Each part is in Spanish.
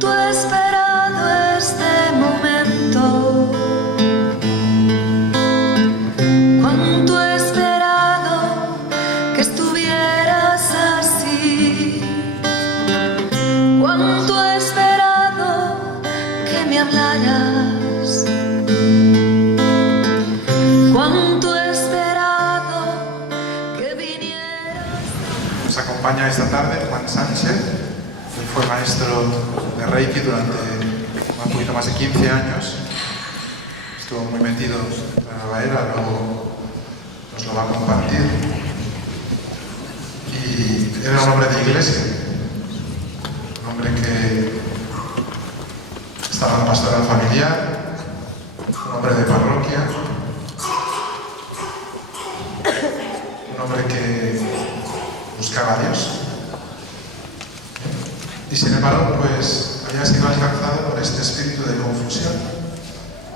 Cuánto he esperado este momento, cuánto he esperado que estuvieras así, cuánto he esperado que me hablaras, cuánto he esperado que vinieras. Nos acompaña esta tarde Juan Sánchez. Él fue maestro de Reiki durante un poquito más de 15 años. Estuvo muy metido en la nueva era, luego nos lo va a compartir. Y era un hombre de iglesia, un hombre que estaba en la pastoral familiar, un hombre de parroquia, un hombre que buscaba a Dios. Y sin embargo, pues había sido alcanzado por este espíritu de confusión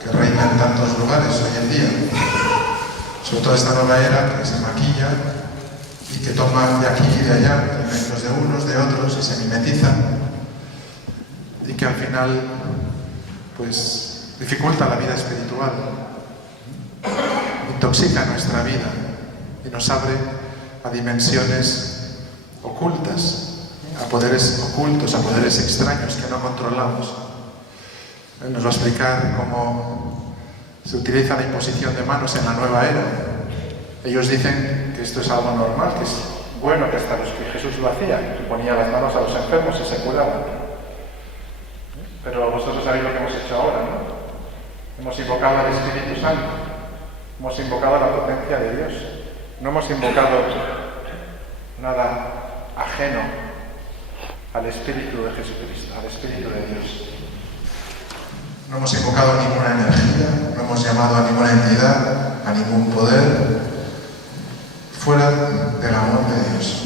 que reina en tantos lugares hoy en día, sobre todo esta nueva era que se maquilla y que toma de aquí y de allá elementos de unos, de otros y se mimetizan, y que al final pues dificulta la vida espiritual, intoxica nuestra vida y nos abre a dimensiones ocultas, a poderes ocultos, a poderes extraños que no controlamos. Él nos va a explicar cómo se utiliza la imposición de manos en la nueva era. Ellos dicen que esto es algo normal, que es bueno, que hasta los que Jesús lo hacía, que ponía las manos a los enfermos y se curaban. Pero vosotros sabéis lo que hemos hecho ahora, ¿no? Hemos invocado al Espíritu Santo, hemos invocado la potencia de Dios, no hemos invocado nada ajeno al Espíritu de Jesucristo, al Espíritu de Dios. No hemos invocado ninguna energía, no hemos llamado a ninguna entidad, a ningún poder, fuera del amor de Dios.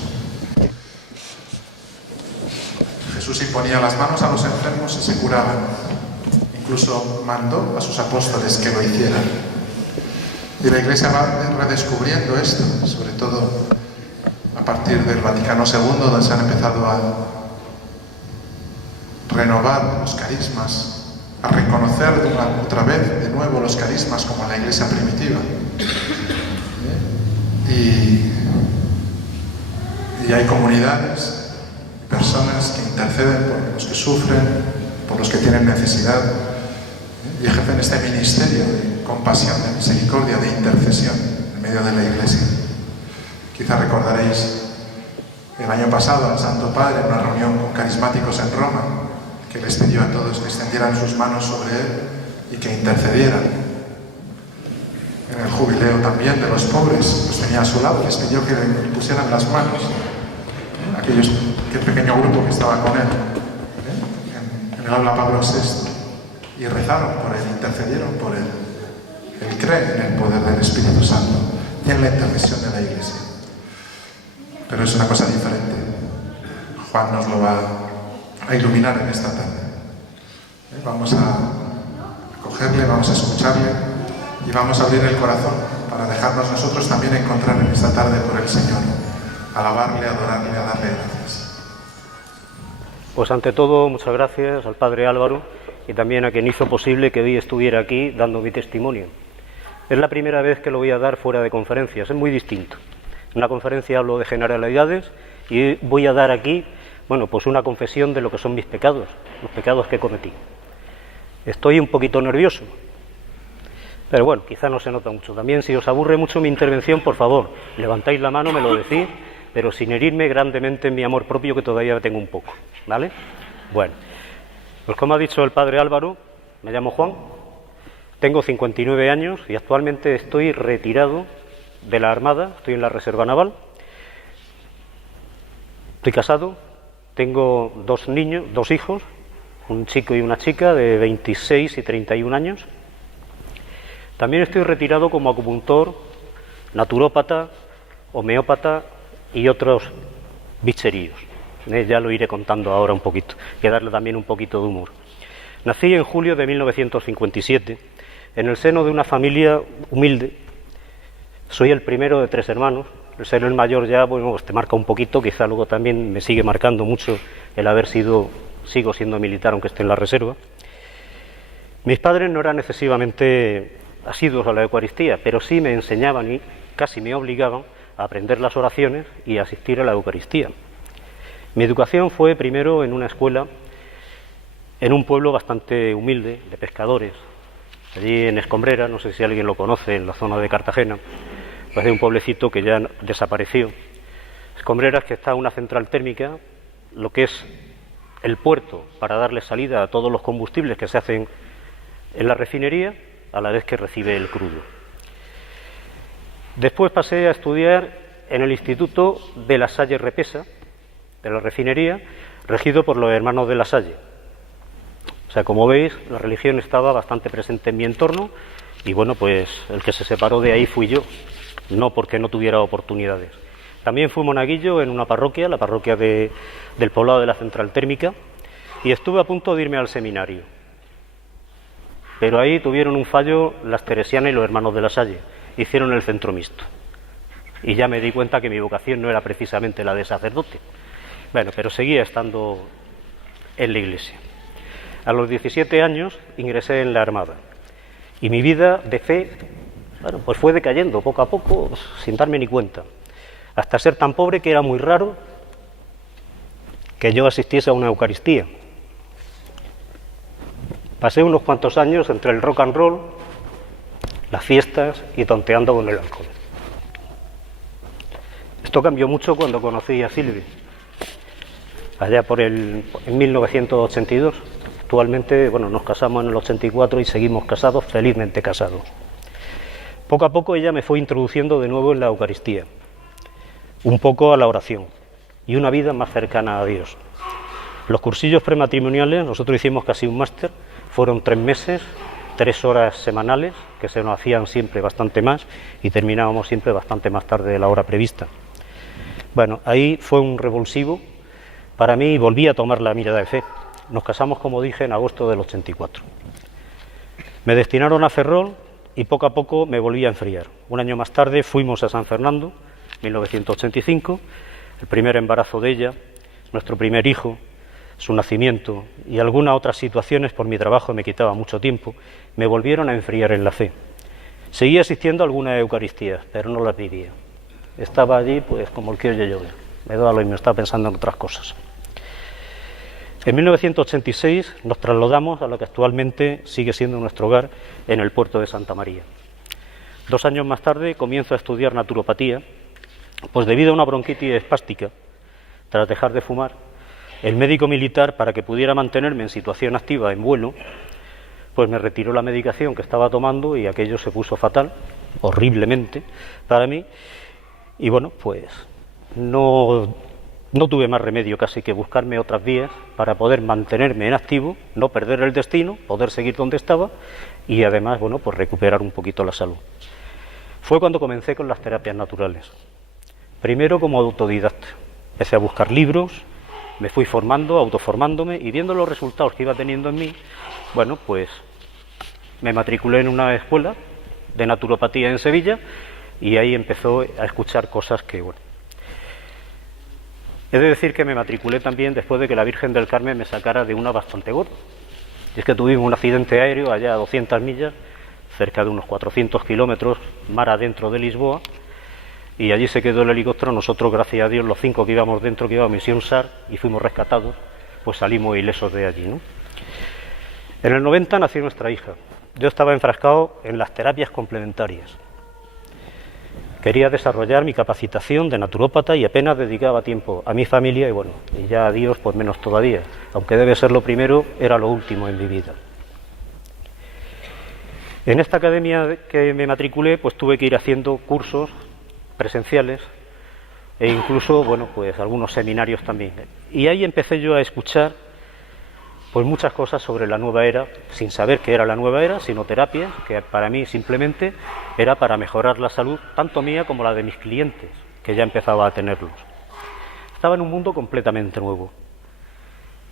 Jesús imponía las manos a los enfermos y se curaban. Incluso mandó a sus apóstoles que lo hicieran. Y la Iglesia va redescubriendo esto, sobre todo a partir del Vaticano II, donde se han empezado a renovar los carismas, a reconocer otra vez, de nuevo, los carismas como en la Iglesia primitiva. Y hay comunidades, personas que interceden por los que sufren, por los que tienen necesidad, y ejercen este ministerio de compasión, de misericordia, de intercesión en medio de la Iglesia. Quizá recordaréis el año pasado al Santo Padre en una reunión con carismáticos en Roma, que les pidió a todos que extendieran sus manos sobre él y que intercedieran. En el jubileo también de los pobres, los tenía a su lado, les pidió que le pusieran las manos, aquel pequeño grupo que estaba con él, en el aula Pablo VI, y rezaron por él, intercedieron por él. Él cree en el poder del Espíritu Santo y en la intercesión de la Iglesia. Pero es una cosa diferente. Juan nos lo va a iluminar en esta tarde. Vamos a acogerle, vamos a escucharle y vamos a abrir el corazón para dejarnos nosotros también encontrar en esta tarde por el Señor, alabarle, adorarle, a darle gracias. Pues ante todo, muchas gracias al Padre Álvaro y también a quien hizo posible que hoy estuviera aquí dando mi testimonio. Es la primera vez que lo voy a dar fuera de conferencias, es muy distinto. En una conferencia hablo de generalidades y voy a dar aquí, bueno, pues una confesión de lo que son mis pecados, los pecados que cometí. Estoy un poquito nervioso, pero bueno, quizá no se nota mucho. También, si os aburre mucho mi intervención, por favor, levantáis la mano, me lo decís, pero sin herirme grandemente en mi amor propio, que todavía tengo un poco, ¿vale? Bueno, pues como ha dicho el Padre Álvaro, me llamo Juan, tengo 59 años y actualmente estoy retirado de la Armada, estoy en la Reserva Naval, estoy casado, tengo dos hijos, un chico y una chica de 26 y 31 años. También estoy retirado como acupuntor, naturópata, homeópata y otros bicheríos. Ya lo iré contando ahora un poquito, y darle también un poquito de humor. Nací en julio de 1957, en el seno de una familia humilde. Soy el primero de 3 hermanos. El ser el mayor ya, bueno, pues te marca un poquito, quizá luego también me sigue marcando mucho el haber sido sigo siendo militar aunque esté en la reserva. Mis padres no eran excesivamente asiduos a la Eucaristía, pero sí me enseñaban y casi me obligaban a aprender las oraciones y a asistir a la Eucaristía. Mi educación fue primero en una escuela en un pueblo bastante humilde, de pescadores, allí en Escombrera, no sé si alguien lo conoce, en la zona de Cartagena, pues de un pueblecito que ya desapareció. Escombrera es que está una central térmica, lo que es el puerto para darle salida a todos los combustibles que se hacen en la refinería, a la vez que recibe el crudo. Después pasé a estudiar en el Instituto de La Salle Repesa, de la refinería, regido por los hermanos de La Salle. O sea, como veis, la religión estaba bastante presente en mi entorno y bueno, pues el que se separó de ahí fui yo, no porque no tuviera oportunidades. También fui monaguillo en una parroquia, la parroquia del poblado de la central térmica, y estuve a punto de irme al seminario. Pero ahí tuvieron un fallo las teresianas y los hermanos de La Salle, hicieron el centro mixto. Y ya me di cuenta que mi vocación no era precisamente la de sacerdote. Bueno, pero seguía estando en la iglesia. A los 17 años ingresé en la Armada y mi vida de fe, bueno, pues fue decayendo poco a poco, sin darme ni cuenta, hasta ser tan pobre que era muy raro que yo asistiese a una Eucaristía. Pasé unos cuantos años entre el rock and roll, las fiestas y tonteando con el alcohol. Esto cambió mucho cuando conocí a Silvia, allá en 1982. Actualmente, bueno, nos casamos en el 84 y seguimos casados, felizmente casados. Poco a poco ella me fue introduciendo de nuevo en la Eucaristía, un poco a la oración y una vida más cercana a Dios. Los cursillos prematrimoniales, nosotros hicimos casi un máster, fueron 3 meses, 3 horas semanales, que se nos hacían siempre bastante más y terminábamos siempre bastante más tarde de la hora prevista. Bueno, ahí fue un revulsivo para mí y volví a tomar la mirada de fe. Nos casamos, como dije, en agosto del 84. Me destinaron a Ferrol y poco a poco me volví a enfriar. Un año más tarde fuimos a San Fernando, 1985, el primer embarazo de ella, nuestro primer hijo, su nacimiento y algunas otras situaciones por mi trabajo me quitaba mucho tiempo, me volvieron a enfriar en la fe. Seguía asistiendo a algunas Eucaristías, pero no las vivía. Estaba allí pues como el que oye llover. Me daba lo mismo, estaba pensando en otras cosas. En 1986 nos trasladamos a lo que actualmente sigue siendo nuestro hogar en el puerto de Santa María. 2 años más tarde comienzo a estudiar naturopatía, pues debido a una bronquitis espástica, tras dejar de fumar, el médico militar, para que pudiera mantenerme en situación activa en vuelo, pues me retiró la medicación que estaba tomando y aquello se puso fatal, horriblemente, para mí. Y bueno, pues no tuve más remedio casi que buscarme otras vías para poder mantenerme en activo, no perder el destino, poder seguir donde estaba y además, bueno, pues recuperar un poquito la salud. Fue cuando comencé con las terapias naturales. Primero como autodidacta. Empecé a buscar libros, me fui formando, autoformándome y viendo los resultados que iba teniendo en mí, bueno, pues me matriculé en una escuela de naturopatía en Sevilla y ahí empezó a escuchar cosas que, bueno. He de decir que me matriculé también después de que la Virgen del Carmen me sacara de una bastante gorda. Y es que tuvimos un accidente aéreo allá a 200 millas, cerca de unos 400 kilómetros, mar adentro de Lisboa, y allí se quedó el helicóptero. Nosotros, gracias a Dios, los 5 que íbamos dentro, que íbamos a misión SAR, y fuimos rescatados, pues salimos ilesos de allí, ¿no? En el 90 nació nuestra hija. Yo estaba enfrascado en las terapias complementarias. Quería desarrollar mi capacitación de naturópata y apenas dedicaba tiempo a mi familia y bueno, y ya a Dios pues menos todavía, aunque debe ser lo primero, era lo último en mi vida. En esta academia que me matriculé pues tuve que ir haciendo cursos presenciales e incluso, bueno, pues algunos seminarios también. Y ahí empecé yo a escuchar pues muchas cosas sobre la nueva era, sin saber qué era la nueva era, sino terapias, que para mí simplemente era para mejorar la salud, tanto mía como la de mis clientes, que ya empezaba a tenerlos. Estaba en un mundo completamente nuevo.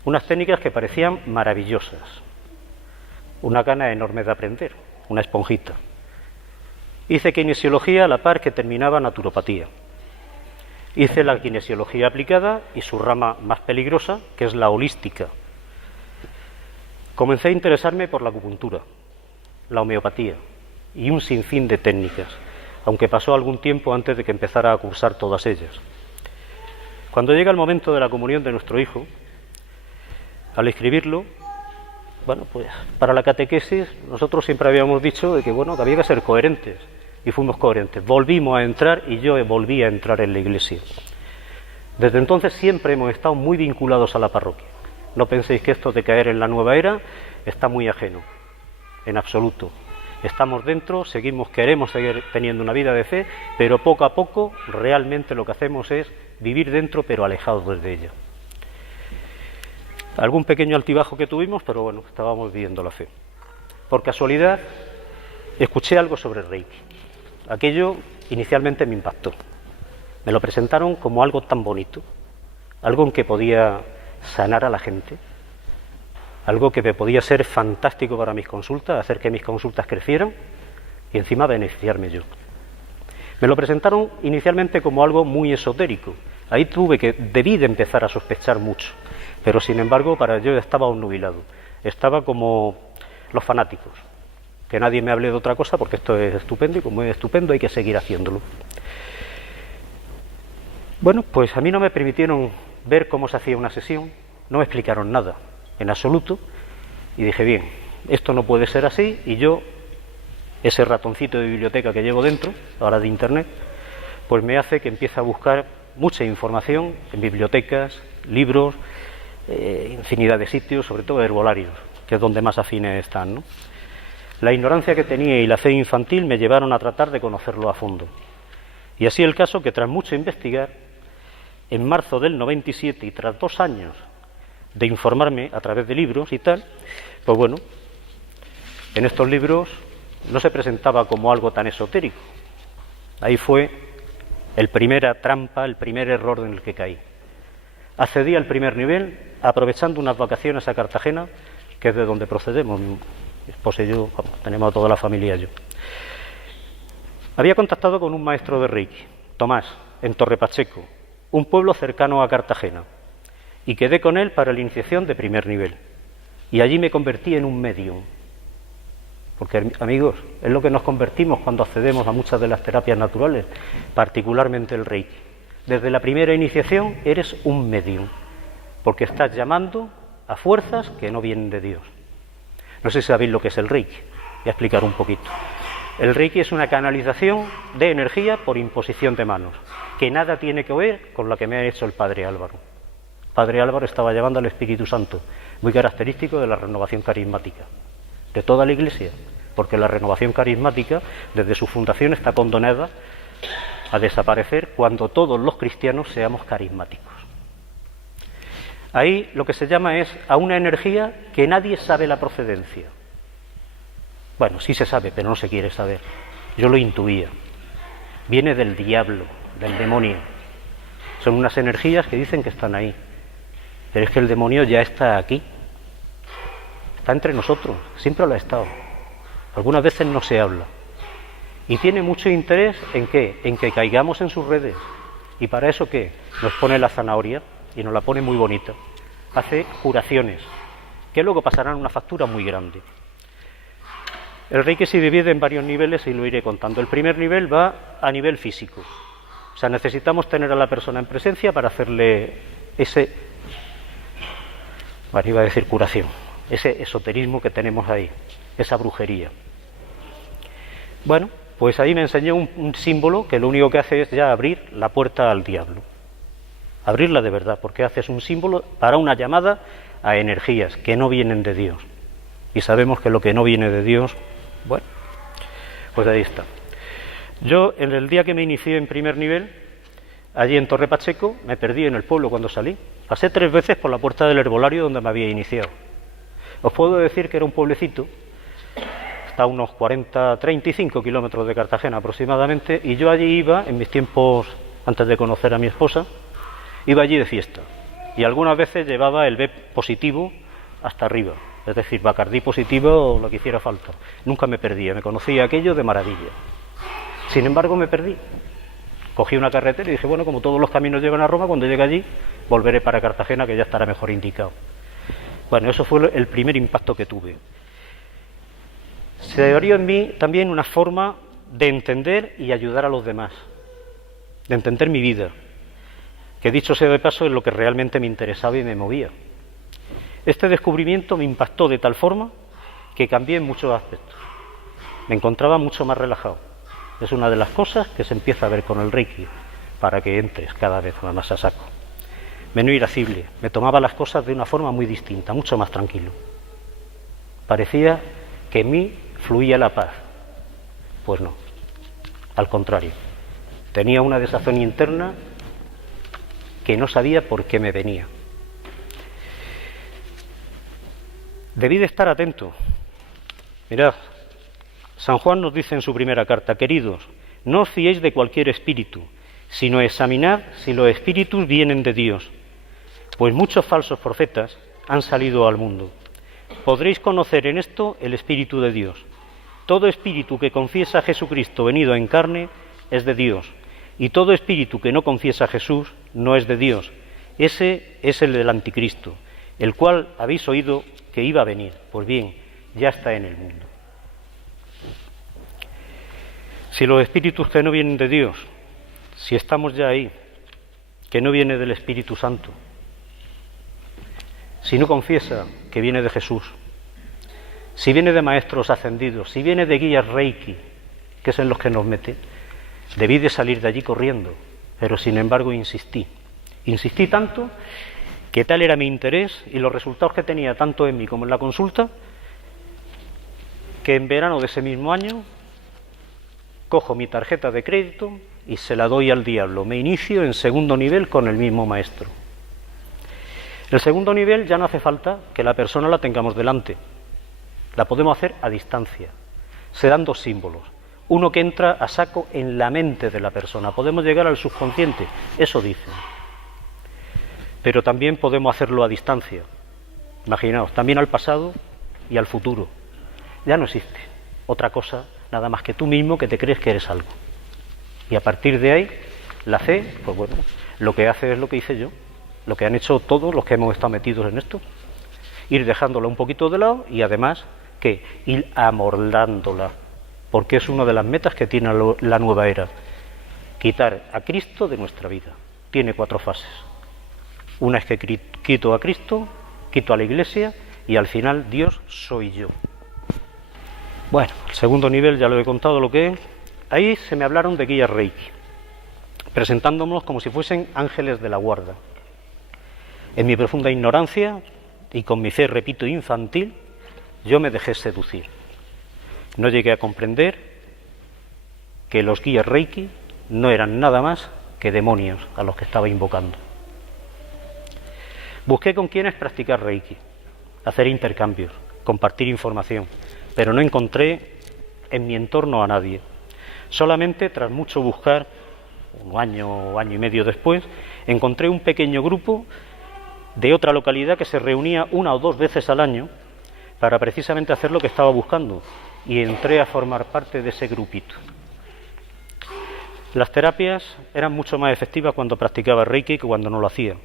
Unas técnicas que parecían maravillosas. Una gana enorme de aprender, una esponjita. Hice kinesiología a la par que terminaba naturopatía. Hice la kinesiología aplicada y su rama más peligrosa, que es la holística, Comencé a interesarme por la acupuntura, la homeopatía y un sinfín de técnicas, aunque pasó algún tiempo antes de que empezara a cursar todas ellas. Cuando llega el momento de la comunión de nuestro hijo, al escribirlo, bueno, pues para la catequesis nosotros siempre habíamos dicho de que, bueno, que había que ser coherentes, y fuimos coherentes. Volvimos a entrar y yo volví a entrar en la iglesia. Desde entonces siempre hemos estado muy vinculados a la parroquia. No penséis que esto de caer en la nueva era está muy ajeno, en absoluto. Estamos dentro, queremos seguir teniendo una vida de fe, pero poco a poco realmente lo que hacemos es vivir dentro pero alejados de ella. Algún pequeño altibajo que tuvimos, pero bueno, estábamos viviendo la fe. Por casualidad, escuché algo sobre Reiki. Aquello inicialmente me impactó. Me lo presentaron como algo tan bonito, algo en que podía sanar a la gente, algo que me podía ser fantástico para mis consultas, hacer que mis consultas crecieran y encima beneficiarme yo. Me lo presentaron inicialmente como algo muy esotérico. Ahí debí de empezar a sospechar mucho, pero sin embargo para ello estaba obnubilado. Estaba como los fanáticos, que nadie me hable de otra cosa porque esto es estupendo y como es estupendo hay que seguir haciéndolo. Bueno, pues a mí no me permitieron ver cómo se hacía una sesión, no me explicaron nada, en absoluto, y dije, bien, esto no puede ser así, y yo, ese ratoncito de biblioteca que llevo dentro, ahora de internet, pues me hace que empiece a buscar mucha información en bibliotecas, libros, infinidad de sitios, sobre todo herbolarios, que es donde más afines están, ¿no? La ignorancia que tenía y la fe infantil me llevaron a tratar de conocerlo a fondo. Y así el caso que tras mucho investigar, en marzo del 97 y tras 2 años de informarme a través de libros y tal, pues bueno, en estos libros no se presentaba como algo tan esotérico. Ahí fue el primera trampa, el primer error en el que caí. Accedí al primer nivel aprovechando unas vacaciones a Cartagena, que es de donde procedemos, mi esposa y yo, tenemos a toda la familia yo. Había contactado con un maestro de Reiki, Tomás, en Torre Pacheco, un pueblo cercano a Cartagena, y quedé con él para la iniciación de primer nivel. Y allí me convertí en un medium. Porque, amigos, es lo que nos convertimos cuando accedemos a muchas de las terapias naturales, particularmente el Reiki. Desde la primera iniciación eres un medium, porque estás llamando a fuerzas que no vienen de Dios. No sé si sabéis lo que es el Reiki, voy a explicar un poquito. El Reiki es una canalización de energía por imposición de manos, que nada tiene que ver con la que me ha hecho el Padre Álvaro. El Padre Álvaro estaba llamando al Espíritu Santo, muy característico de la renovación carismática, de toda la Iglesia, porque la renovación carismática, desde su fundación, está condenada a desaparecer cuando todos los cristianos seamos carismáticos. Ahí lo que se llama es a una energía que nadie sabe la procedencia. Bueno, sí se sabe, pero no se quiere saber. Yo lo intuía. Viene del diablo, del demonio. Son unas energías que dicen que están ahí. Pero es que el demonio ya está aquí. Está entre nosotros, siempre lo ha estado. Algunas veces no se habla. Y tiene mucho interés ¿en qué? En que caigamos en sus redes. ¿Y para eso qué? Nos pone la zanahoria y nos la pone muy bonita. Hace curaciones, que luego pasarán una factura muy grande. El Reiki se divide en varios niveles y lo iré contando. El primer nivel va a nivel físico. O sea, necesitamos tener a la persona en presencia para hacerle iba a decir curación, ese esoterismo que tenemos ahí, esa brujería. Bueno, pues ahí me enseñó un símbolo que lo único que hace es ya abrir la puerta al diablo. Abrirla de verdad, porque haces un símbolo para una llamada a energías que no vienen de Dios. Y sabemos que lo que no viene de Dios, bueno, pues ahí está. Yo, en el día que me inicié en primer nivel, allí en Torre Pacheco, me perdí en el pueblo cuando salí. Pasé 3 veces por la puerta del herbolario donde me había iniciado. Os puedo decir que era un pueblecito, está a unos 35 kilómetros de Cartagena aproximadamente, y yo allí iba, en mis tiempos antes de conocer a mi esposa, iba allí de fiesta. Y algunas veces llevaba el B positivo hasta arriba, es decir, Bacardí positivo o lo que hiciera falta. Nunca me perdía, me conocía aquello de maravilla. Sin embargo, me perdí. Cogí una carretera y dije, bueno, como todos los caminos llevan a Roma, cuando llegue allí, volveré para Cartagena, que ya estará mejor indicado. Bueno, eso fue el primer impacto que tuve. Se abrió en mí también una forma de entender y ayudar a los demás, de entender mi vida, que dicho sea de paso es lo que realmente me interesaba y me movía. Este descubrimiento me impactó de tal forma que cambié en muchos aspectos. Me encontraba mucho más relajado. Es una de las cosas que se empieza a ver con el Reiki, para que entres cada vez más a saco. Menos irascible, me tomaba las cosas de una forma muy distinta, mucho más tranquilo. Parecía que en mí fluía la paz. Pues no, al contrario. Tenía una desazón interna que no sabía por qué me venía. Debí de estar atento. Mirad, San Juan nos dice en su primera carta: queridos, no os fiéis de cualquier espíritu, sino examinad si los espíritus vienen de Dios, pues muchos falsos profetas han salido al mundo. Podréis conocer en esto el Espíritu de Dios. Todo espíritu que confiesa a Jesucristo venido en carne es de Dios, y todo espíritu que no confiesa a Jesús no es de Dios. Ese es el del anticristo, el cual habéis oído que iba a venir. Pues bien, ya está en el mundo. Si los espíritus que no vienen de Dios, si estamos ya ahí, que no viene del Espíritu Santo, si no confiesa que viene de Jesús, si viene de maestros ascendidos, si viene de guías Reiki, que es en los que nos mete, debí de salir de allí corriendo, pero sin embargo insistí. Insistí tanto que tal era mi interés y los resultados que tenía tanto en mí como en la consulta, que en verano de ese mismo año cojo mi tarjeta de crédito y se la doy al diablo. Me inicio en segundo nivel con el mismo maestro. El segundo nivel ya no hace falta que la persona la tengamos delante. La podemos hacer a distancia. Se dan dos símbolos. Uno que entra a saco en la mente de la persona. Podemos llegar al subconsciente, eso dicen. Pero también podemos hacerlo a distancia. Imaginaos, también al pasado y al futuro. Ya no existe otra cosa, nada más que tú mismo que te crees que eres algo. Y a partir de ahí, la fe, pues bueno, lo que hace es lo que hice yo, lo que han hecho todos los que hemos estado metidos en esto. Ir dejándola un poquito de lado y además, ¿qué? Ir amoldándola, porque es una de las metas que tiene la nueva era. Quitar a Cristo de nuestra vida. Tiene 4 fases. Una es que quito a Cristo, quito a la Iglesia y al final Dios soy yo. Bueno, el segundo nivel ya lo he contado lo que es. Ahí se me hablaron de guías Reiki, presentándonos como si fuesen ángeles de la guarda. En mi profunda ignorancia y con mi fe, repito, infantil, yo me dejé seducir. No llegué a comprender que los guías Reiki no eran nada más que demonios a los que estaba invocando. Busqué con quienes practicar Reiki, hacer intercambios, compartir información, pero no encontré en mi entorno a nadie. Solamente tras mucho buscar, un año y medio después, encontré un pequeño grupo de otra localidad que se reunía 1 o 2 veces al año para precisamente hacer lo que estaba buscando, y entré a formar parte de ese grupito. Las terapias eran mucho más efectivas cuando practicaba Reiki que cuando no lo hacía.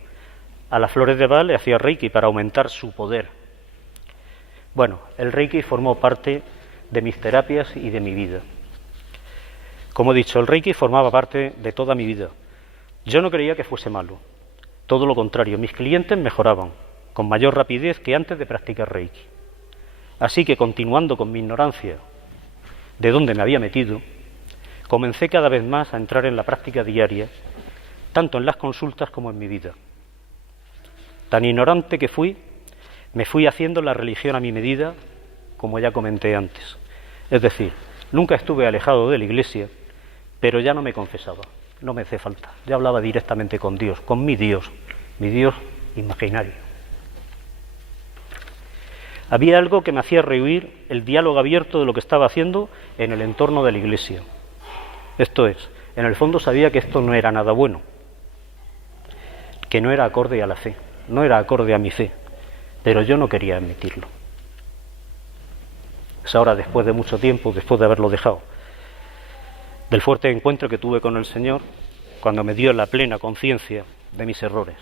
A las flores de Bach le hacía Reiki para aumentar su poder. Bueno, el Reiki formó parte de mis terapias y de mi vida. Como he dicho, el Reiki formaba parte de toda mi vida. Yo no creía que fuese malo. Todo lo contrario, mis clientes mejoraban con mayor rapidez que antes de practicar Reiki. Así que, continuando con mi ignorancia de dónde me había metido, comencé cada vez más a entrar en la práctica diaria, tanto en las consultas como en mi vida. Tan ignorante que fui, me fui haciendo la religión a mi medida, como ya comenté antes. Es decir, nunca estuve alejado de la Iglesia, pero ya no me confesaba, no me hace falta. Ya hablaba directamente con Dios, con mi Dios imaginario. Había algo que me hacía rehuir el diálogo abierto de lo que estaba haciendo en el entorno de la Iglesia. Esto es, en el fondo sabía que esto no era nada bueno, que no era acorde a la fe, no era acorde a mi fe, pero yo no quería admitirlo. Es ahora, después de mucho tiempo, después de haberlo dejado, del fuerte encuentro que tuve con el Señor, cuando me dio la plena conciencia de mis errores.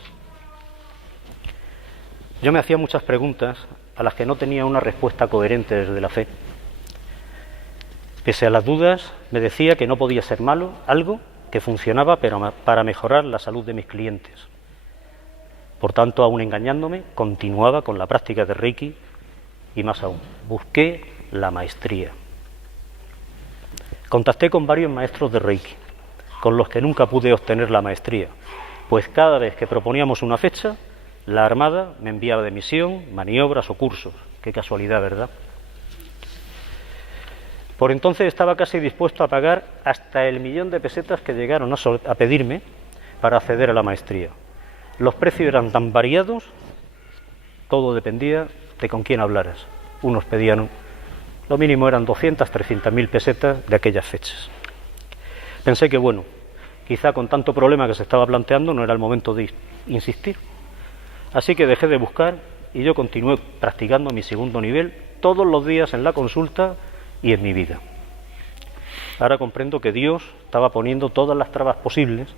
Yo me hacía muchas preguntas a las que no tenía una respuesta coherente desde la fe. Pese a las dudas, me decía que no podía ser malo algo que funcionaba pero para mejorar la salud de mis clientes. Por tanto, aún engañándome, continuaba con la práctica de Reiki y más aún, busqué la maestría. Contacté con varios maestros de Reiki, con los que nunca pude obtener la maestría, pues cada vez que proponíamos una fecha, la Armada me enviaba de misión, maniobras o cursos. Qué casualidad, ¿verdad? Por entonces estaba casi dispuesto a pagar hasta el 1.000.000 de pesetas que llegaron a pedirme para acceder a la maestría. Los precios eran tan variados, todo dependía de con quién hablaras. Unos pedían, lo mínimo eran 200, 300.000 pesetas de aquellas fechas. Pensé que bueno, quizá con tanto problema que se estaba planteando no era el momento de insistir. Así que dejé de buscar y yo continué practicando mi segundo nivel todos los días en la consulta y en mi vida. Ahora comprendo que Dios estaba poniendo todas las trabas posibles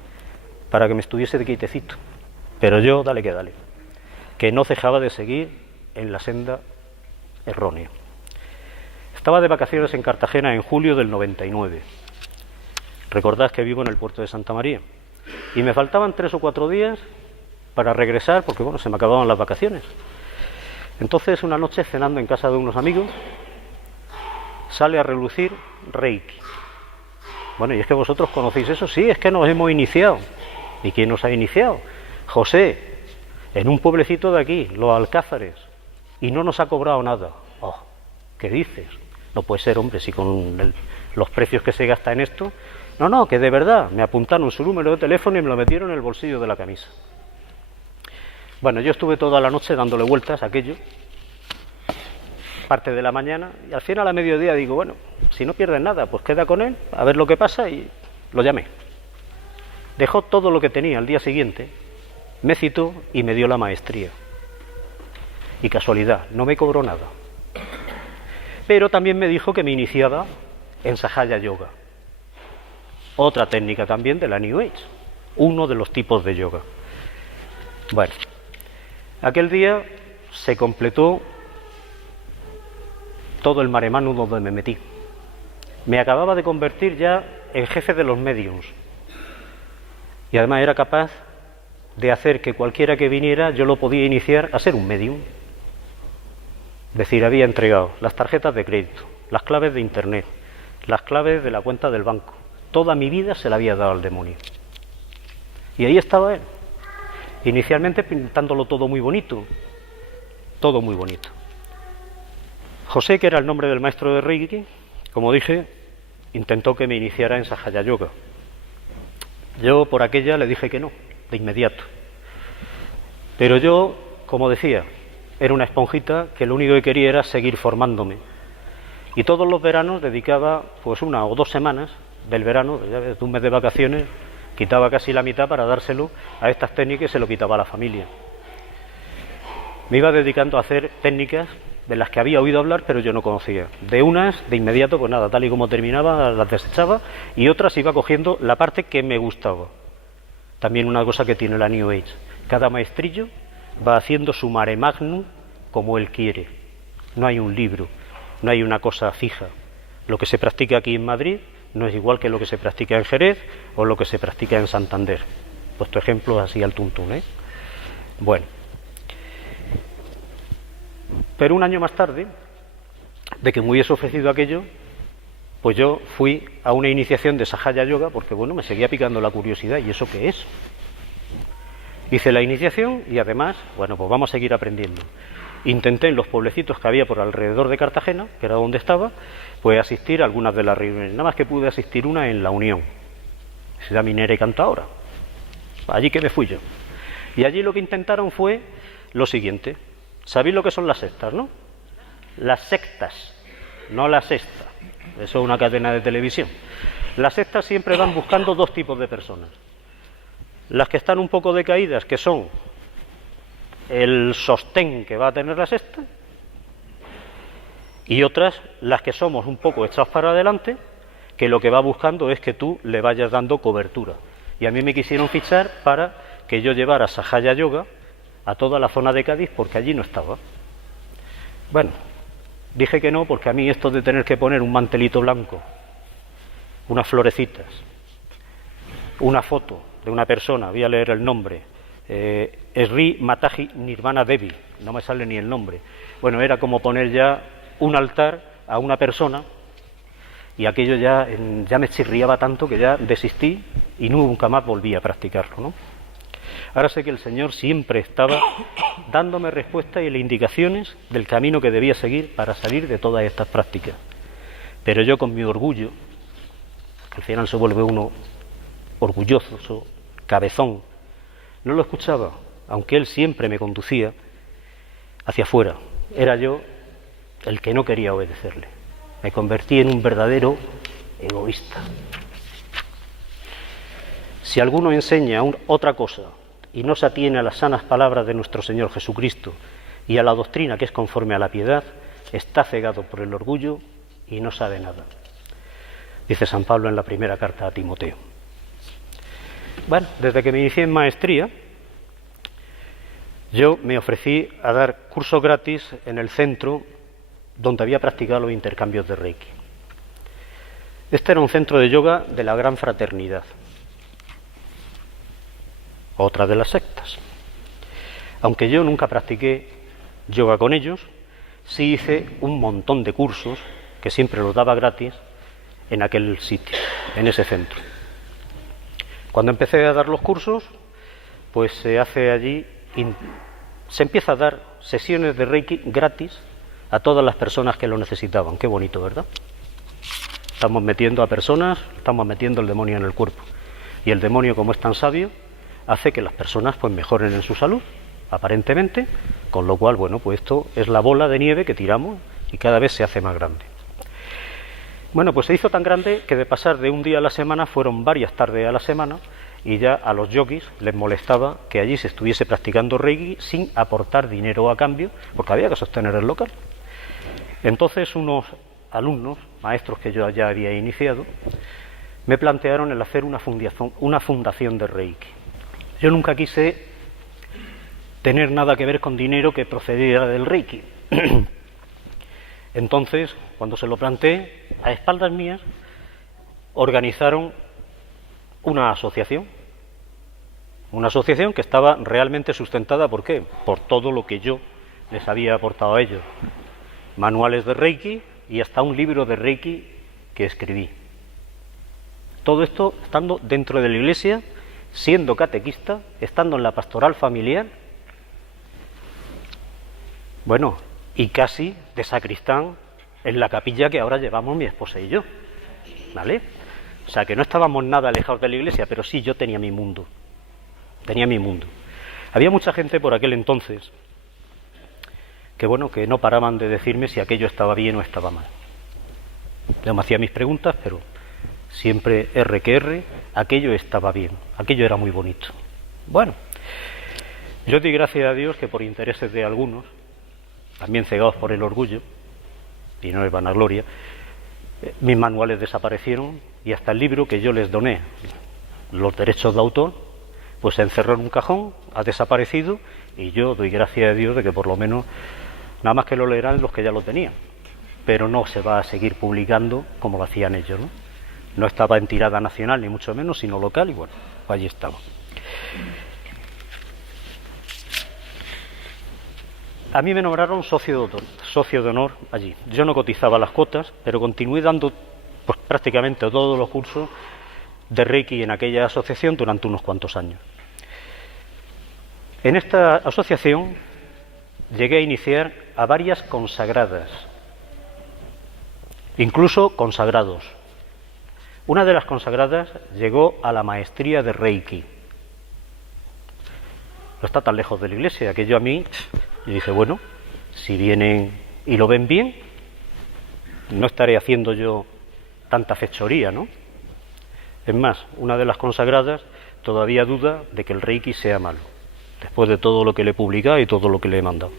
para que me estuviese de quietecito, pero yo, dale que dale, que no dejaba de seguir en la senda errónea. Estaba de vacaciones en Cartagena en julio del 99. Recordad que vivo en el puerto de Santa María y me faltaban 3 o 4 días para regresar porque bueno, se me acababan las vacaciones. Entonces una noche cenando en casa de unos amigos sale a relucir Reiki. Bueno, y es que vosotros conocéis eso. Sí, es que nos hemos iniciado. ¿Y quién nos ha iniciado? José, en un pueblecito de aquí, Los Alcázares, y no nos ha cobrado nada. Oh, ¿qué dices? No puede ser, hombre, si con los precios que se gasta en esto. No, que de verdad, me apuntaron su número de teléfono y me lo metieron en el bolsillo de la camisa. Bueno, yo estuve toda la noche dándole vueltas a aquello, parte de la mañana, y al final a mediodía digo, bueno, si no pierdes nada, pues queda con él, a ver lo que pasa, y lo llamé. Dejó todo lo que tenía al día siguiente, me citó y me dio la maestría. Y casualidad, no me cobró nada. Pero también me dijo que me iniciaba en Sahaja Yoga, otra técnica también de la New Age, uno de los tipos de yoga. Bueno, aquel día se completó todo el maremágnum donde me metí. Me acababa de convertir ya en jefe de los mediums. Y además era capaz de hacer que cualquiera que viniera yo lo podía iniciar a ser un medium. Es decir, había entregado las tarjetas de crédito, las claves de internet, las claves de la cuenta del banco. Toda mi vida se la había dado al demonio. Y ahí estaba él. Inicialmente pintándolo todo muy bonito. Todo muy bonito. José, que era el nombre del maestro de Reiki, como dije, intentó que me iniciara en Sahaja Yoga. Yo por aquella le dije que no, de inmediato. Pero yo, como decía, era una esponjita que lo único que quería era seguir formándome. Y todos los veranos dedicaba pues 1 o 2 semanas del verano, ya ves, de un mes de vacaciones, quitaba casi la mitad para dárselo a estas técnicas y se lo quitaba a la familia. Me iba dedicando a hacer técnicas de las que había oído hablar pero yo no conocía. De unas, de inmediato, pues nada, tal y como terminaba, las desechaba, y otras iba cogiendo la parte que me gustaba. También una cosa que tiene la New Age. Cada maestrillo va haciendo su mare magnum como él quiere. No hay un libro, no hay una cosa fija. Lo que se practica aquí en Madrid no es igual que lo que se practica en Jerez o lo que se practica en Santander. Puesto ejemplo así al tuntún, ¿eh? Bueno. Pero un año más tarde, de que me hubiese ofrecido aquello, pues yo fui a una iniciación de Sahaja Yoga porque, bueno, me seguía picando la curiosidad. ¿Y eso qué es? Hice la iniciación y además, bueno, pues vamos a seguir aprendiendo. Intenté en los pueblecitos que había por alrededor de Cartagena, que era donde estaba, pues asistir a algunas de las reuniones. Nada más que pude asistir una en La Unión, ciudad minera y cantadora. Allí que me fui yo. Y allí lo que intentaron fue lo siguiente. ¿Sabéis lo que son las sectas, no? Las sectas, no la sexta. Eso es una cadena de televisión. Las sectas siempre van buscando 2 tipos de personas. Las que están un poco decaídas, que son el sostén que va a tener la secta, y otras, las que somos un poco echados para adelante, que lo que va buscando es que tú le vayas dando cobertura. Y a mí me quisieron fichar para que yo llevara Sahaja Yoga a toda la zona de Cádiz porque allí no estaba. Bueno, dije que no porque a mí esto de tener que poner un mantelito blanco, unas florecitas, una foto de una persona, voy a leer el nombre, Sri Mataji Nirvana Devi, no me sale ni el nombre. Bueno, era como poner ya un altar a una persona, y aquello ya me chirriaba tanto que ya desistí y nunca más volví a practicarlo, ¿no? Ahora sé que el Señor siempre estaba dándome respuestas y indicaciones del camino que debía seguir para salir de todas estas prácticas. Pero yo, con mi orgullo, que al final se vuelve uno orgulloso, cabezón, no lo escuchaba, aunque Él siempre me conducía hacia afuera. Era yo el que no quería obedecerle. Me convertí en un verdadero egoísta. Si alguno enseña otra cosa y no se atiene a las sanas palabras de nuestro Señor Jesucristo y a la doctrina que es conforme a la piedad, está cegado por el orgullo y no sabe nada. Dice San Pablo en la primera carta a Timoteo. Bueno, desde que me inicié en maestría, yo me ofrecí a dar cursos gratis en el centro donde había practicado los intercambios de Reiki. Este era un centro de yoga de la Gran Fraternidad, otra de las sectas. Aunque yo nunca practiqué yoga con ellos, sí hice un montón de cursos que siempre los daba gratis en aquel sitio, en ese centro. Cuando empecé a dar los cursos, pues se empieza a dar sesiones de Reiki gratis a todas las personas que lo necesitaban. Qué bonito, ¿verdad? Estamos metiendo a personas, estamos metiendo el demonio en el cuerpo. Y el demonio, como es tan sabio, hace que las personas pues mejoren en su salud, aparentemente, con lo cual, bueno, pues esto es la bola de nieve que tiramos y cada vez se hace más grande. Bueno, pues se hizo tan grande que de pasar de un día a la semana fueron varias tardes a la semana, y ya a los yogis les molestaba que allí se estuviese practicando Reiki sin aportar dinero a cambio, porque había que sostener el local. Entonces unos alumnos, maestros que yo ya había iniciado, me plantearon el hacer una fundación de Reiki. Yo nunca quise tener nada que ver con dinero que procediera del Reiki. Entonces, cuando se lo planteé, a espaldas mías, organizaron una asociación que estaba realmente sustentada, ¿por qué? Por todo lo que yo les había aportado a ellos. Manuales de Reiki y hasta un libro de Reiki que escribí. Todo esto estando dentro de la iglesia, siendo catequista, estando en la pastoral familiar, bueno, y casi de sacristán en la capilla que ahora llevamos mi esposa y yo, ¿vale? O sea, que no estábamos nada alejados de la iglesia, pero sí yo tenía mi mundo. Había mucha gente por aquel entonces que, bueno, que no paraban de decirme si aquello estaba bien o estaba mal. Yo me hacía mis preguntas, pero siempre R que R, aquello estaba bien, aquello era muy bonito. Bueno, yo di gracias a Dios que por intereses de algunos, también cegados por el orgullo, y no es vanagloria, mis manuales desaparecieron y hasta el libro que yo les doné, los derechos de autor, pues se encerró en un cajón, ha desaparecido, y yo doy gracias a Dios de que por lo menos nada más que lo leerán los que ya lo tenían, pero no se va a seguir publicando como lo hacían ellos, ¿no? No estaba en tirada nacional ni mucho menos, sino local, y bueno, pues allí estaba. A mí me nombraron socio de honor allí. Yo no cotizaba las cuotas, pero continué dando pues prácticamente todos los cursos de Reiki en aquella asociación durante unos cuantos años. En esta asociación llegué a iniciar a varias consagradas, incluso consagrados. Una de las consagradas llegó a la maestría de Reiki. No está tan lejos de la iglesia, que yo a mí, y dije, bueno, si vienen y lo ven bien, no estaré haciendo yo tanta fechoría, ¿no? Es más, una de las consagradas todavía duda de que el Reiki sea malo, después de todo lo que le he publicado y todo lo que le he mandado.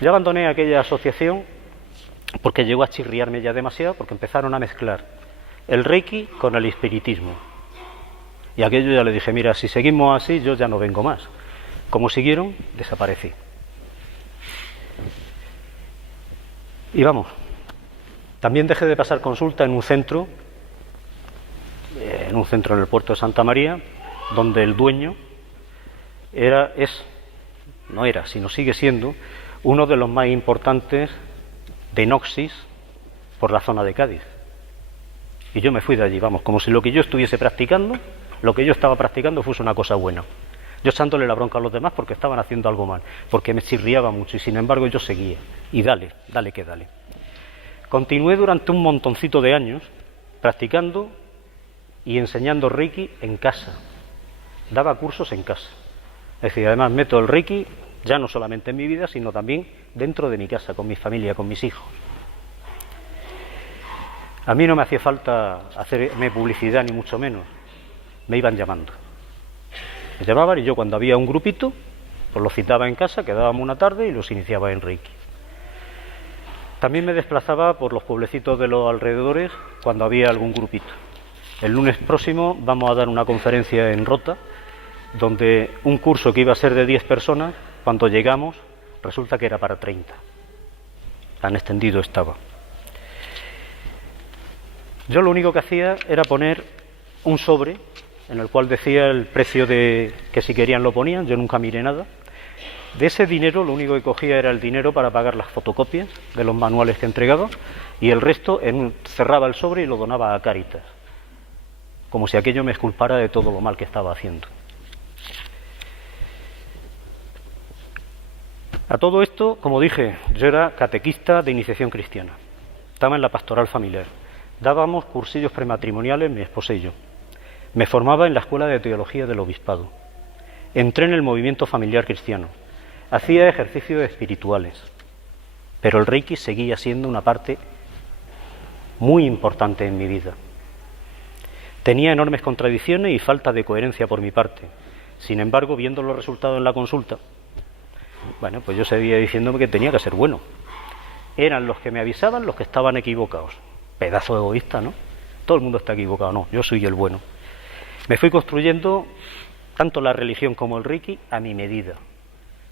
Yo abandoné aquella asociación porque llegó a chirriarme ya demasiado, porque empezaron a mezclar el Reiki con el espiritismo. Y aquello ya le dije, mira, si seguimos así, yo ya no vengo más. Como siguieron, desaparecí. Y vamos, también dejé de pasar consulta en un centro en el puerto de Santa María, donde el dueño sino sigue siendo uno de los más importantes de Noxis por la zona de Cádiz. Y yo me fui de allí, vamos, como si lo que yo estuviese practicando, lo que yo estaba practicando fuese una cosa buena. Yo echándole la bronca a los demás porque estaban haciendo algo mal, porque me chirriaba mucho y sin embargo yo seguía. Y dale que dale. Continué durante un montoncito de años practicando y enseñando Reiki en casa. Daba cursos en casa. Es decir, además meto el Reiki ya no solamente en mi vida, sino también dentro de mi casa, con mi familia, con mis hijos. A mí no me hacía falta hacerme publicidad, ni mucho menos. Me iban llamando. Me llamaban y yo, cuando había un grupito, pues los citaba en casa, quedábamos una tarde y los iniciaba en Reiki. También me desplazaba por los pueblecitos de los alrededores cuando había algún grupito. El lunes próximo vamos a dar una conferencia en Rota, donde un curso que iba a ser de 10 personas, cuando llegamos, resulta que era para 30. Tan extendido estaba. Yo lo único que hacía era poner un sobre en el cual decía el precio que si querían lo ponían, yo nunca miré nada. De ese dinero lo único que cogía era el dinero para pagar las fotocopias de los manuales que entregaba, y el resto cerraba el sobre y lo donaba a Cáritas, como si aquello me exculpara de todo lo mal que estaba haciendo. A todo esto, como dije, yo era catequista de iniciación cristiana, estaba en la pastoral familiar, dábamos cursillos prematrimoniales mi esposa y yo, me formaba en la escuela de teología del obispado, entré en el movimiento familiar cristiano, hacía ejercicios espirituales, pero el Reiki seguía siendo una parte muy importante en mi vida. Tenía enormes contradicciones y falta de coherencia por mi parte. Sin embargo, viendo los resultados en la consulta, bueno, pues yo seguía diciéndome que tenía que ser bueno. Eran los que me avisaban los que estaban equivocados. Pedazo de egoísta, ¿no? Todo el mundo está equivocado, no, yo soy el bueno. Me fui construyendo tanto la religión como el Reiki a mi medida,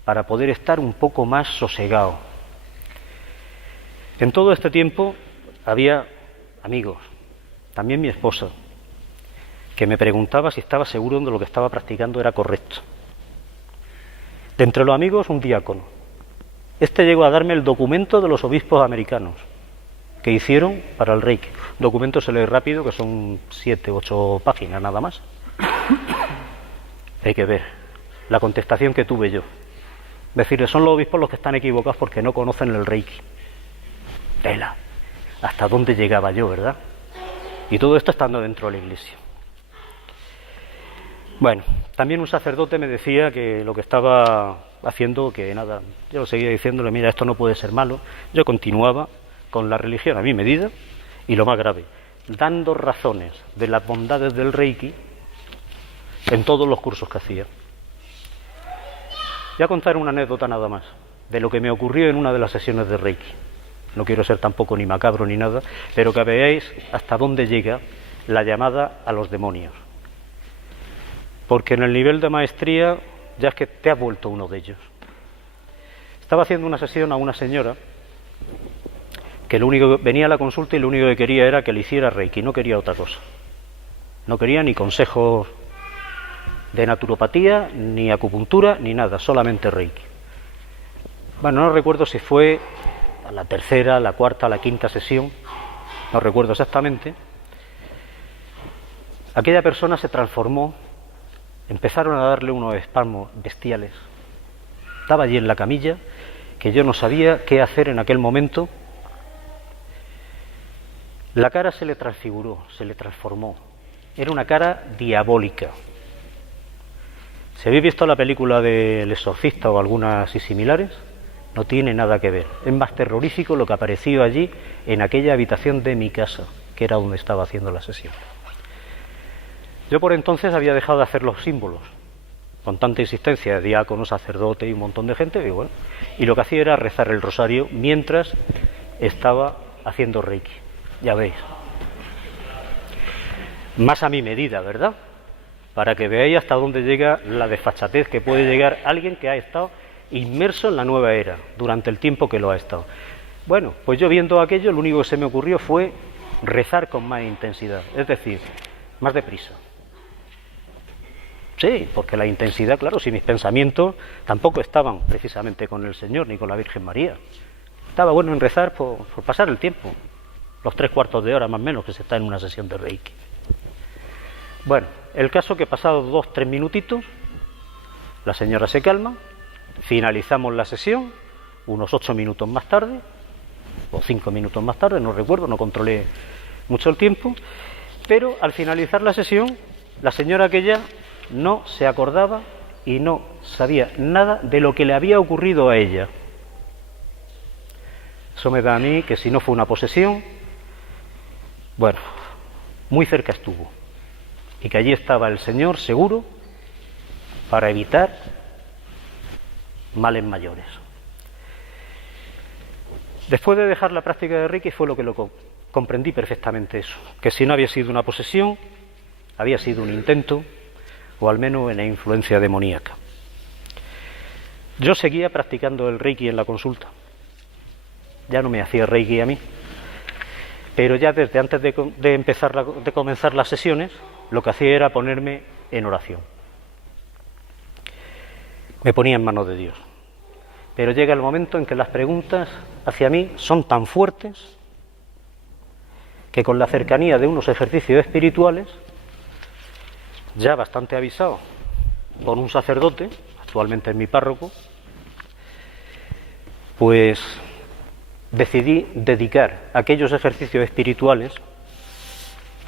para poder estar un poco más sosegado. En todo este tiempo había amigos, también mi esposa, que me preguntaba si estaba seguro de lo que estaba practicando era correcto. De entre los amigos, un diácono. Este llegó a darme el documento de los obispos americanos que hicieron para el Reiki. Documento se lee rápido, que son 7 u 8 páginas nada más. Hay que ver la contestación que tuve yo. Decirle, son los obispos los que están equivocados porque no conocen el Reiki. Tela, hasta dónde llegaba yo, ¿verdad? Y todo esto estando dentro de la iglesia. Bueno, también un sacerdote me decía que lo que estaba haciendo, que nada, yo seguía diciéndole, mira, esto no puede ser malo. Yo continuaba con la religión a mi medida, y lo más grave, dando razones de las bondades del Reiki en todos los cursos que hacía. Voy a contar una anécdota nada más, de lo que me ocurrió en una de las sesiones de Reiki. No quiero ser tampoco ni macabro ni nada, pero que veáis hasta dónde llega la llamada a los demonios. Porque en el nivel de maestría ya es que te has vuelto uno de ellos. Estaba haciendo una sesión a una señora que venía a la consulta y lo único que quería era que le hiciera Reiki, no quería otra cosa. No quería ni consejos de naturopatía, ni acupuntura, ni nada, solamente Reiki. Bueno, no recuerdo si fue a la tercera, la cuarta, la quinta sesión, no recuerdo exactamente. Aquella persona se transformó, empezaron a darle unos espasmos bestiales. Estaba allí en la camilla, que yo no sabía qué hacer en aquel momento. La cara se le transfiguró, se le transformó. Era una cara diabólica. Si habéis visto la película de El Exorcista o algunas así similares, no tiene nada que ver. Es más terrorífico lo que apareció allí en aquella habitación de mi casa, que era donde estaba haciendo la sesión. Yo por entonces había dejado de hacer los símbolos, con tanta insistencia de diácono, sacerdote y un montón de gente, y lo que hacía era rezar el rosario mientras estaba haciendo Reiki. Ya veis. Más a mi medida, ¿verdad? para que veáis hasta dónde llega la desfachatez que puede llegar alguien que ha estado inmerso en la nueva era durante el tiempo que lo ha estado. Bueno, pues yo viendo aquello, lo único que se me ocurrió fue rezar con más intensidad, es decir, más deprisa. Sí, porque la intensidad, claro, si mis pensamientos tampoco estaban precisamente con el Señor ni con la Virgen María. Estaba bueno en rezar por pasar el tiempo, los 3/4 de hora más o menos que se está en una sesión de Reiki. Bueno, el caso que pasados 2-3 minutitos, la señora se calma, finalizamos la sesión, unos 8 minutos más tarde, o 5 minutos más tarde, no recuerdo, no controlé mucho el tiempo, pero al finalizar la sesión, la señora aquella no se acordaba y no sabía nada de lo que le había ocurrido a ella. Eso me da a mí que si no fue una posesión, bueno, muy cerca estuvo. Y que allí estaba el Señor seguro para evitar males mayores. Después de dejar la práctica de Reiki fue lo que comprendí perfectamente eso, que si no había sido una posesión, había sido un intento, o al menos una influencia demoníaca. Yo seguía practicando el Reiki en la consulta. Ya no me hacía Reiki a mí, pero ya desde antes de comenzar las sesiones, lo que hacía era ponerme en oración. Me ponía en manos de Dios. Pero llega el momento en que las preguntas hacia mí son tan fuertes que con la cercanía de unos ejercicios espirituales, ya bastante avisado por un sacerdote, actualmente es mi párroco, pues decidí dedicar aquellos ejercicios espirituales,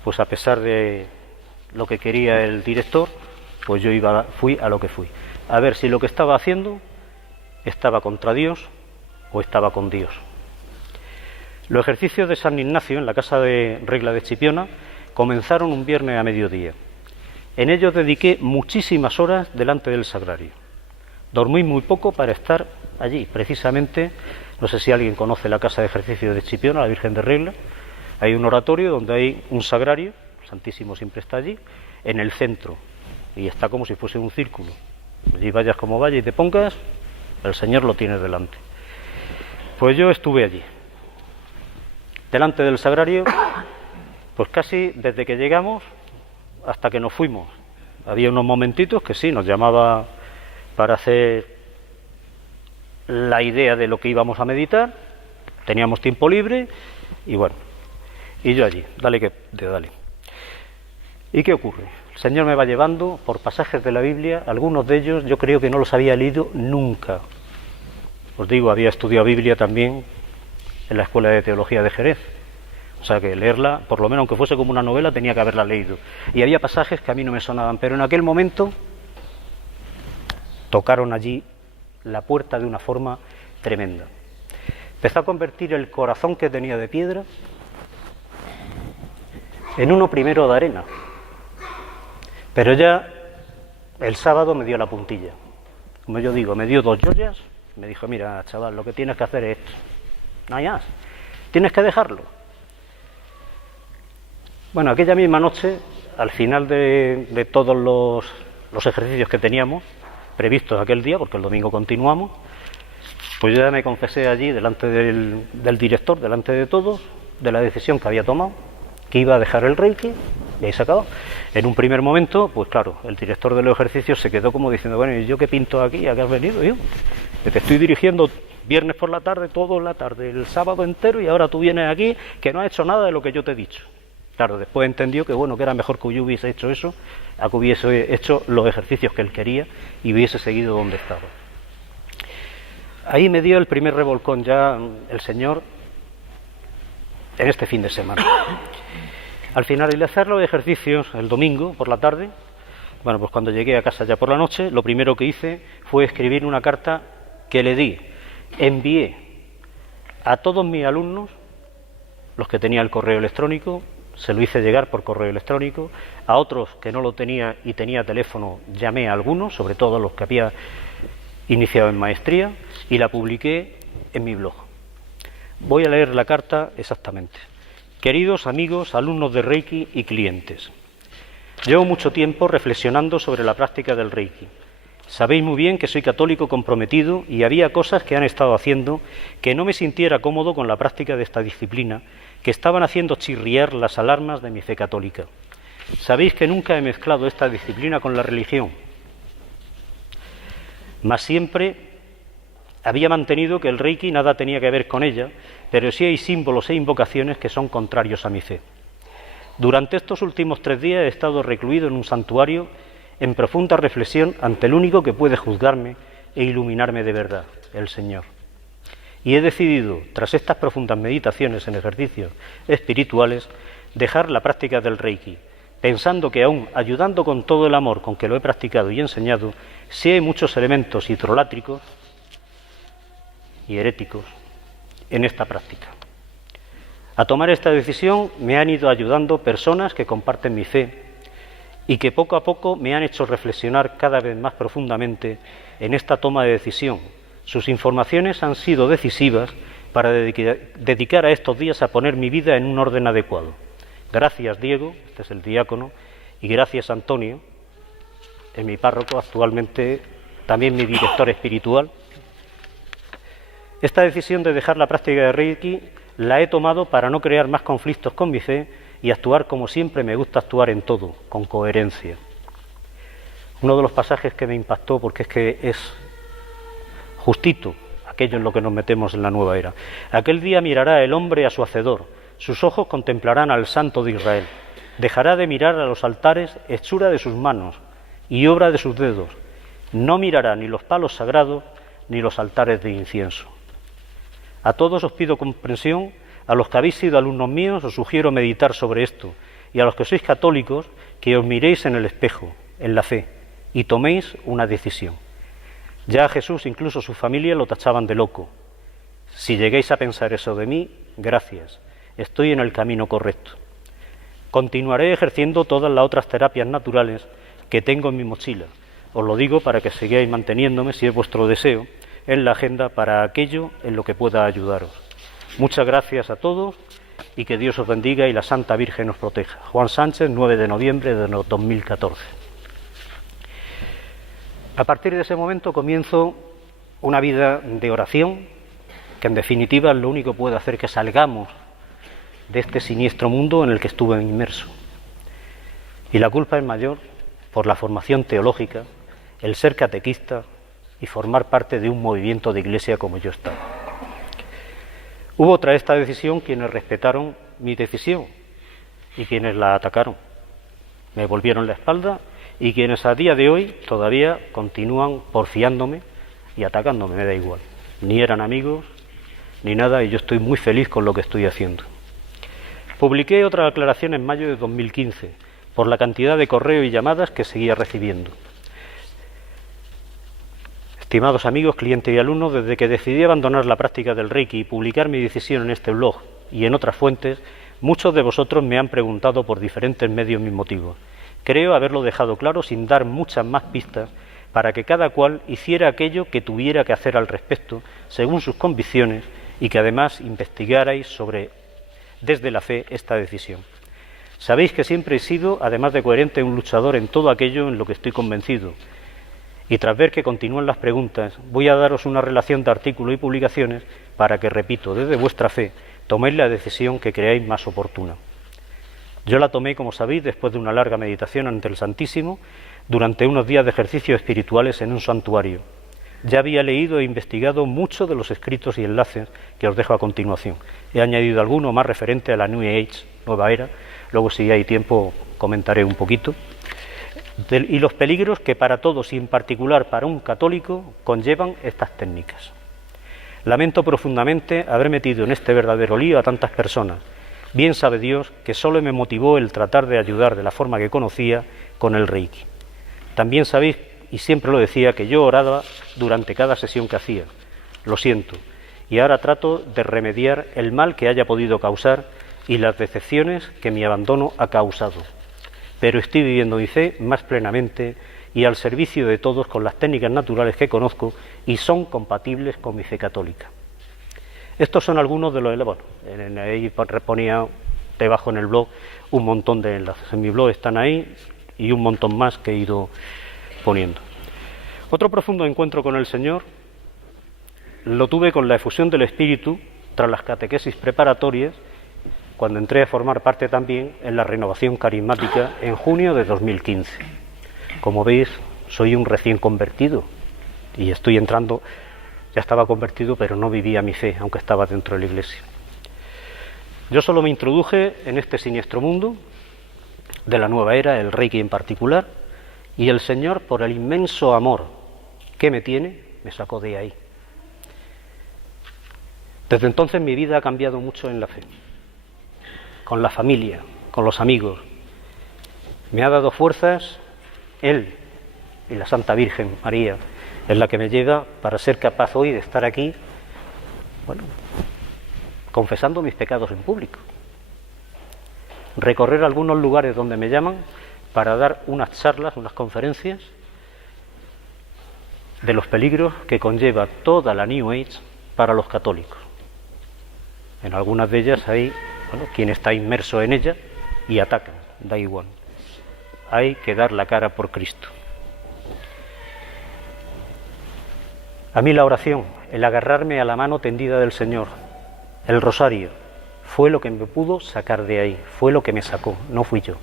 pues a pesar de lo que quería el director, pues yo fui a lo que fui, a ver si lo que estaba haciendo estaba contra Dios o estaba con Dios. Los ejercicios de San Ignacio en la casa de Regla de Chipiona comenzaron un viernes a mediodía. En ellos dediqué muchísimas horas delante del sagrario. Dormí muy poco para estar allí, precisamente. No sé si alguien conoce la casa de ejercicios de Chipiona, la Virgen de Regla. Hay un oratorio donde hay un sagrario, el Santísimo siempre está allí, en el centro, y está como si fuese un círculo. Allí vayas como vayas y te pongas, el Señor lo tienes delante. Pues yo estuve allí, delante del sagrario, pues casi desde que llegamos hasta que nos fuimos. Había unos momentitos que sí, nos llamaba para hacer la idea de lo que íbamos a meditar, teníamos tiempo libre y bueno, y yo allí, dale. ¿Y qué ocurre? El Señor me va llevando por pasajes de la Biblia, algunos de ellos yo creo que no los había leído nunca. Os digo, había estudiado Biblia también en la Escuela de Teología de Jerez, o sea que leerla, por lo menos aunque fuese como una novela, tenía que haberla leído. Y había pasajes que a mí no me sonaban, pero en aquel momento tocaron allí la puerta de una forma tremenda. Empezó a convertir el corazón que tenía de piedra en uno primero de arena. Pero ya el sábado me dio la puntilla. Como yo digo, me dio 2 joyas, me dijo, mira, chaval, lo que tienes que hacer es esto. No hay más, tienes que dejarlo. Bueno, aquella misma noche, al final de todos los ejercicios que teníamos previstos aquel día, porque el domingo continuamos, pues yo ya me confesé allí delante del director, delante de todos, de la decisión que había tomado, que iba a dejar el Reiki, y ahí se acabó. En un primer momento, pues claro, el director de los ejercicios se quedó como diciendo, bueno, ¿y yo qué pinto aquí? ¿A qué has venido? Yo te estoy dirigiendo viernes por la tarde, todo en la tarde, el sábado entero, y ahora tú vienes aquí que no has hecho nada de lo que yo te he dicho. Claro, después entendió que bueno, que era mejor que yo hubiese hecho eso, a que hubiese hecho los ejercicios que él quería y hubiese seguido donde estaba. Ahí me dio el primer revolcón ya el Señor en este fin de semana. Al finalizar los ejercicios el domingo por la tarde, bueno, pues cuando llegué a casa ya por la noche, lo primero que hice fue escribir una carta que envié a todos mis alumnos, los que tenía el correo electrónico, se lo hice llegar por correo electrónico, a otros que no lo tenía y tenía teléfono, llamé a algunos, sobre todo a los que había iniciado en maestría, y la publiqué en mi blog. Voy a leer la carta exactamente. Queridos amigos, alumnos de Reiki y clientes, Llevo mucho tiempo reflexionando sobre la práctica del Reiki. Sabéis muy bien que soy católico comprometido y había cosas que han estado haciendo que no me sintiera cómodo con la práctica de esta disciplina, que estaban haciendo chirriar las alarmas de mi fe católica. Sabéis que nunca he mezclado esta disciplina con la religión, mas siempre había mantenido que el Reiki nada tenía que ver con ella, pero sí hay símbolos e invocaciones que son contrarios a mi fe. Durante estos últimos 3 días he estado recluido en un santuario en profunda reflexión ante el único que puede juzgarme e iluminarme de verdad, el Señor. Y he decidido, tras estas profundas meditaciones en ejercicios espirituales, dejar la práctica del Reiki, pensando que aún ayudando con todo el amor con que lo he practicado y enseñado, sí hay muchos elementos hidrolátricos y heréticos en esta práctica. A tomar esta decisión me han ido ayudando personas que comparten mi fe y que poco a poco me han hecho reflexionar cada vez más profundamente en esta toma de decisión. Sus informaciones han sido decisivas para dedicar a estos días a poner mi vida en un orden adecuado. Gracias, Diego, este es el diácono, y gracias, Antonio, es mi párroco, actualmente también mi director espiritual. Esta decisión de dejar la práctica de Reiki la he tomado para no crear más conflictos con mi fe y actuar como siempre me gusta actuar en todo, con coherencia. Uno de los pasajes que me impactó, porque es que es justito aquello en lo que nos metemos en la nueva era. Aquel día mirará el hombre a su Hacedor, sus ojos contemplarán al Santo de Israel, dejará de mirar a los altares hechura de sus manos y obra de sus dedos, no mirará ni los palos sagrados ni los altares de incienso. A todos os pido comprensión, a los que habéis sido alumnos míos os sugiero meditar sobre esto, y a los que sois católicos, que os miréis en el espejo, en la fe, y toméis una decisión. Ya a Jesús, incluso su familia, lo tachaban de loco. Si lleguéis a pensar eso de mí, gracias, estoy en el camino correcto. Continuaré ejerciendo todas las otras terapias naturales que tengo en mi mochila. Os lo digo para que sigáis manteniéndome, si es vuestro deseo, en la agenda para aquello en lo que pueda ayudaros. Muchas gracias a todos y que Dios os bendiga y la Santa Virgen os proteja. Juan Sánchez, 9 de noviembre de 2014. A partir de ese momento comienzo una vida de oración que en definitiva lo único que puede hacer que salgamos de este siniestro mundo en el que estuve inmerso. Y la culpa es mayor por la formación teológica, el ser catequista y formar parte de un movimiento de iglesia como yo estaba. Hubo tras esta decisión quienes respetaron mi decisión y quienes la atacaron. Me volvieron la espalda y quienes a día de hoy todavía continúan porfiándome y atacándome, me da igual. Ni eran amigos ni nada y yo estoy muy feliz con lo que estoy haciendo. Publiqué otra aclaración en mayo de 2015 por la cantidad de correos y llamadas que seguía recibiendo. Estimados amigos, clientes y alumnos, desde que decidí abandonar la práctica del Reiki y publicar mi decisión en este blog y en otras fuentes, muchos de vosotros me han preguntado por diferentes medios mis motivos. Creo haberlo dejado claro sin dar muchas más pistas para que cada cual hiciera aquello que tuviera que hacer al respecto, según sus convicciones, y que además investigarais desde la fe esta decisión. Sabéis que siempre he sido, además de coherente, un luchador en todo aquello en lo que estoy convencido. Y tras ver que continúan las preguntas, voy a daros una relación de artículos y publicaciones para que, repito, desde vuestra fe, toméis la decisión que creáis más oportuna. Yo la tomé, como sabéis, después de una larga meditación ante el Santísimo, durante unos días de ejercicios espirituales en un santuario. Ya había leído e investigado muchos de los escritos y enlaces que os dejo a continuación. He añadido alguno más referente a la New Age, nueva era, luego si hay tiempo comentaré un poquito. Y los peligros que para todos y en particular para un católico conllevan estas técnicas. Lamento profundamente haber metido en este verdadero lío a tantas personas. Bien sabe Dios que solo me motivó el tratar de ayudar de la forma que conocía con el Reiki. También sabéis, y siempre lo decía, que yo oraba durante cada sesión que hacía. Lo siento, y ahora trato de remediar el mal que haya podido causar y las decepciones que mi abandono ha causado. Pero estoy viviendo mi fe más plenamente y al servicio de todos con las técnicas naturales que conozco y son compatibles con mi fe católica. Estos son algunos de los enlaces. Ahí ponía debajo en el blog un montón de enlaces. En mi blog están ahí, y un montón más que he ido poniendo. Otro profundo encuentro con el Señor lo tuve con la efusión del Espíritu tras las catequesis preparatorias, cuando entré a formar parte también en la renovación carismática en junio de 2015. Como veis, soy un recién convertido y estoy entrando, ya estaba convertido, pero no vivía mi fe, aunque estaba dentro de la Iglesia. Yo solo me introduje en este siniestro mundo de la nueva era, el Reiki en particular, y el Señor, por el inmenso amor que me tiene, me sacó de ahí. Desde entonces mi vida ha cambiado mucho en la fe, con la familia, con los amigos. Me ha dado fuerzas Él y la Santa Virgen María, es la que me lleva para ser capaz hoy de estar aquí, bueno, confesando mis pecados en público. Recorrer algunos lugares donde me llaman para dar unas charlas, unas conferencias de los peligros que conlleva toda la New Age para los católicos. En algunas de ellas hay, bueno, quien está inmerso en ella y atacan, da igual. Hay que dar la cara por Cristo. A mí la oración, el agarrarme a la mano tendida del Señor, el rosario, fue lo que me pudo sacar de ahí, fue lo que me sacó, no fui yo.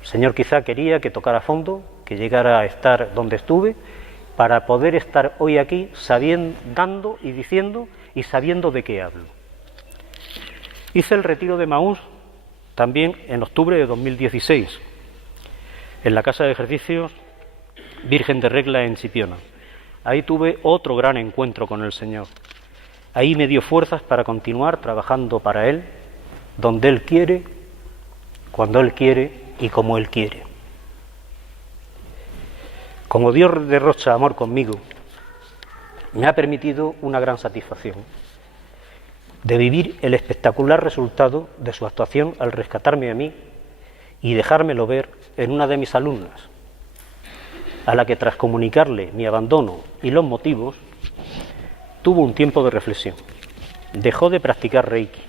El Señor quizá quería que tocara fondo, que llegara a estar donde estuve, para poder estar hoy aquí sabiendo, dando y diciendo y sabiendo de qué hablo. Hice el retiro de Maús también en octubre de 2016, en la Casa de Ejercicios Virgen de Regla en Chipiona. Ahí tuve otro gran encuentro con el Señor. Ahí me dio fuerzas para continuar trabajando para Él, donde Él quiere, cuando Él quiere y como Él quiere. Como Dios derrocha amor conmigo, me ha permitido una gran satisfacción de vivir el espectacular resultado de su actuación al rescatarme a mí y dejármelo ver en una de mis alumnas, a la que tras comunicarle mi abandono y los motivos, tuvo un tiempo de reflexión. Dejó de practicar Reiki.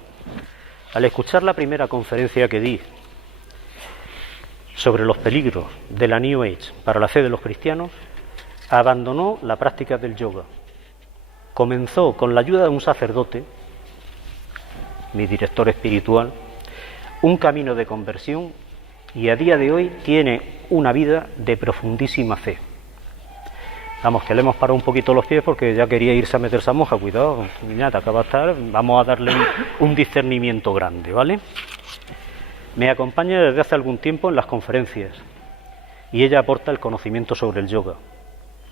Al escuchar la primera conferencia que di sobre los peligros de la New Age para la fe de los cristianos, abandonó la práctica del yoga. Comenzó con la ayuda de un sacerdote, mi director espiritual, un camino de conversión y a día de hoy tiene una vida de profundísima fe. Vamos, que le hemos parado un poquito los pies porque ya quería irse a meterse a monja. Cuidado, niña, te acaba de estar, vamos a darle un discernimiento grande, ¿vale? Me acompaña desde hace algún tiempo en las conferencias y ella aporta el conocimiento sobre el yoga.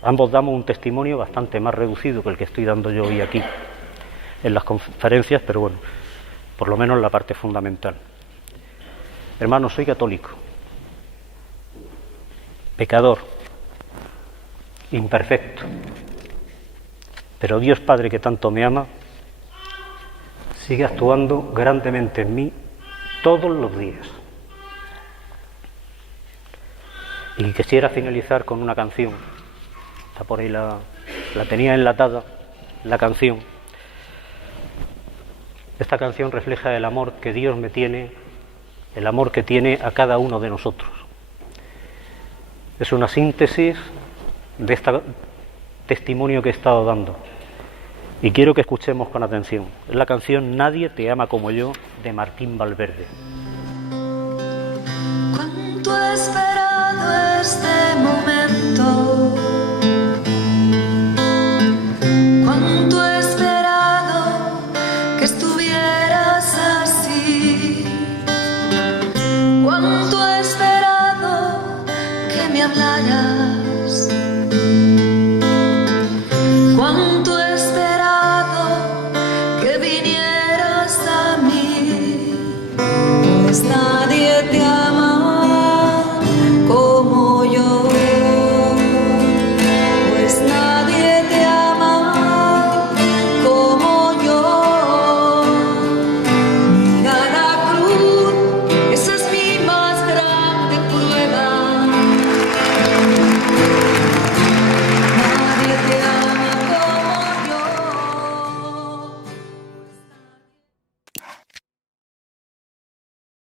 Ambos damos un testimonio bastante más reducido que el que estoy dando yo hoy aquí en las conferencias, pero bueno, por lo menos la parte fundamental. Hermanos, soy católico, pecador, imperfecto, pero Dios Padre, que tanto me ama, sigue actuando grandemente en mí todos los días. Y quisiera finalizar con una canción. Está por ahí, la tenía enlatada, la canción. Esta canción refleja el amor que Dios me tiene, el amor que tiene a cada uno de nosotros. Es una síntesis de este testimonio que he estado dando. Y quiero que escuchemos con atención. Es la canción Nadie te ama como yo, de Martín Valverde. Cuánto he esperado este momento,